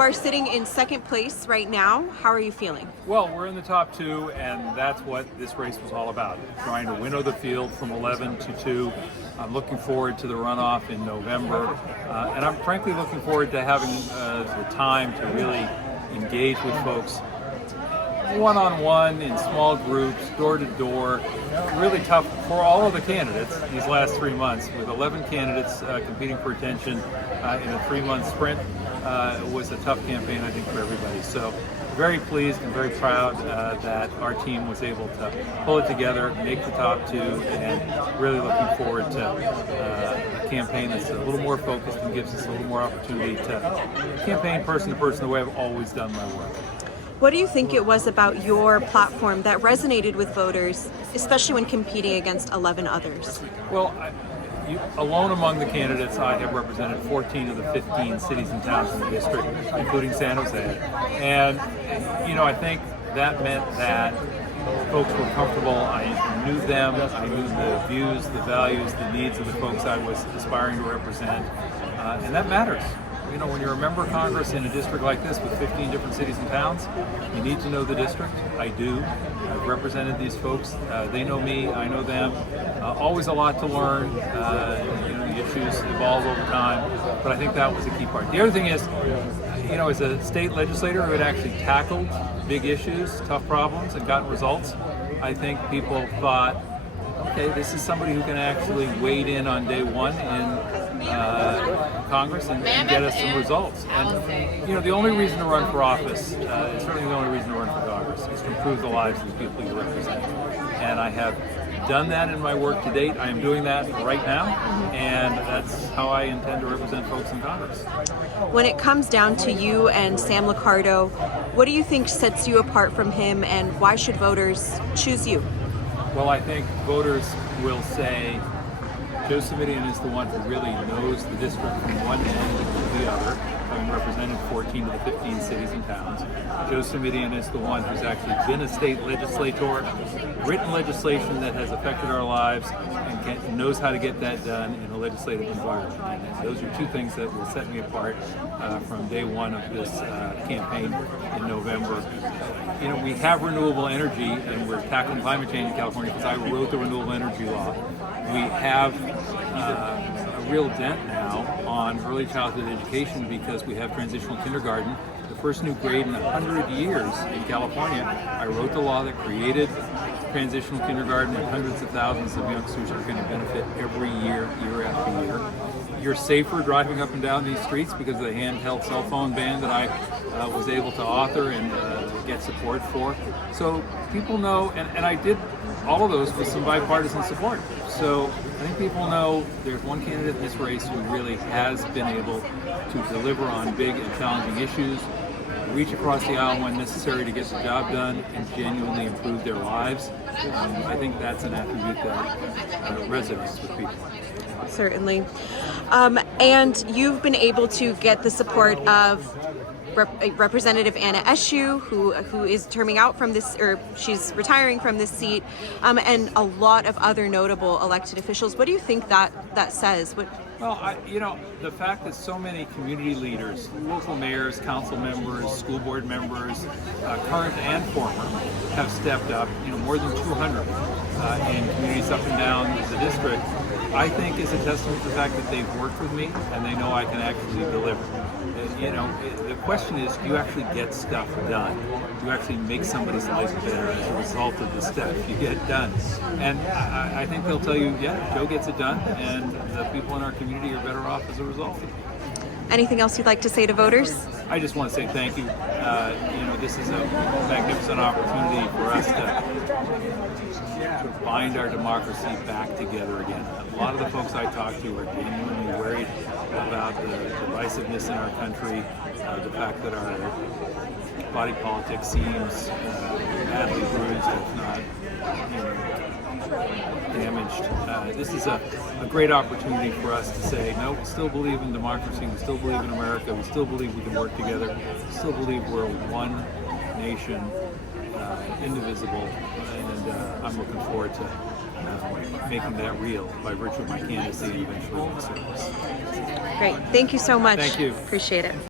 Are sitting in second place right now. How are you feeling? Well, we're in the top two, and that's what this race was all about, trying to winnow the field from 11 to 2. I'm looking forward to the runoff in November, and I'm frankly looking forward to having the time to really engage with folks one-on-one, in small groups, door-to-door. Really tough for all of the candidates these last 3 months, with 11 candidates competing for attention in a 3-month sprint. It was a tough campaign, I think, for everybody. So very pleased and very proud that our team was able to pull it together, make the top two, and really looking forward to a campaign that's a little more focused and gives us a little more opportunity to campaign person to person the way I've always done my work. What do you think it was about your platform that resonated with voters, especially when competing against 11 others? Well, alone among the candidates, I have represented 14 of the 15 cities and towns in the district, including San Jose. And, I think that meant that folks were comfortable. I knew them. I knew the views, the values, the needs of the folks I was aspiring to represent. And that matters. When you're a member of Congress in a district like this with 15 different cities and towns, you need to know the district. I do. I've represented these folks. They know me. I know them. Always a lot to learn. The issues evolve over time, but I think that was a key part. The other thing is, as a state legislator who had actually tackled big issues, tough problems, and gotten results, I think people thought, okay, this is somebody who can actually wade in on day one in Congress and get us some results. And the only reason to run for office, certainly the only reason to run for Congress, is to improve the lives of the people you represent. And I have done that in my work to date. I am doing that right now, and that's how I intend to represent folks in Congress. When it comes down to you and Sam Liccardo, what do you think sets you apart from him, and why should voters choose you? Well, I think voters will say Joe Simitian is the one who really knows the district from one end to the other, having represented 14 of the 15 cities and towns. Joe Simitian is the one who's actually been a state legislator, written legislation that has affected our lives, and knows how to get that done in a legislative environment. And those are two things that will set me apart from day one of this campaign in November. We have renewable energy, and we're tackling climate change in California because I wrote the renewable energy law. We have a real dent now on early childhood education because we have transitional kindergarten, the first new grade in 100 years in California. I wrote the law that created transitional kindergarten, and hundreds of thousands of youngsters are going to benefit every year, year after year. You're safer driving up and down these streets because of the handheld cell phone ban that I was able to author and get support for. So people know, and I did all of those with some bipartisan support. So I think people know there's one candidate in this race who really has been able to deliver on big and challenging issues, reach across the aisle when necessary to get the job done, and genuinely improve their lives. I think that's an attribute that resonates with people. Certainly. And you've been able to get the support of Representative Anna Eshoo, who is terming out from this, or she's retiring from this seat, and a lot of other notable elected officials. What do you think that says? Well, the fact that so many community leaders, local mayors, council members, school board members, current and former, have stepped up, more than 200 in communities up and down the district, I think is a testament to the fact that they've worked with me and they know I can actually deliver. The question is, do you actually get stuff done? Do you actually make somebody's life better as a result of the stuff you get done? And I think they'll tell you, yeah, Joe gets it done, and the people in our community are better off as a result. Anything else you'd like to say to voters? I just want to say thank you. This is a magnificent opportunity for us to bind our democracy back together again. A lot of the folks I talk to are genuinely worried about the divisiveness in our country, the fact that our body politic seems badly bruised, if not damaged. This is a great opportunity for us to say, no, we still believe in democracy, we still believe in America, we still believe we can work together, we still believe we're one nation, indivisible, and I'm looking forward to making that real by virtue of my candidacy and eventually my service. Great. Thank you so much. Thank you. Appreciate it.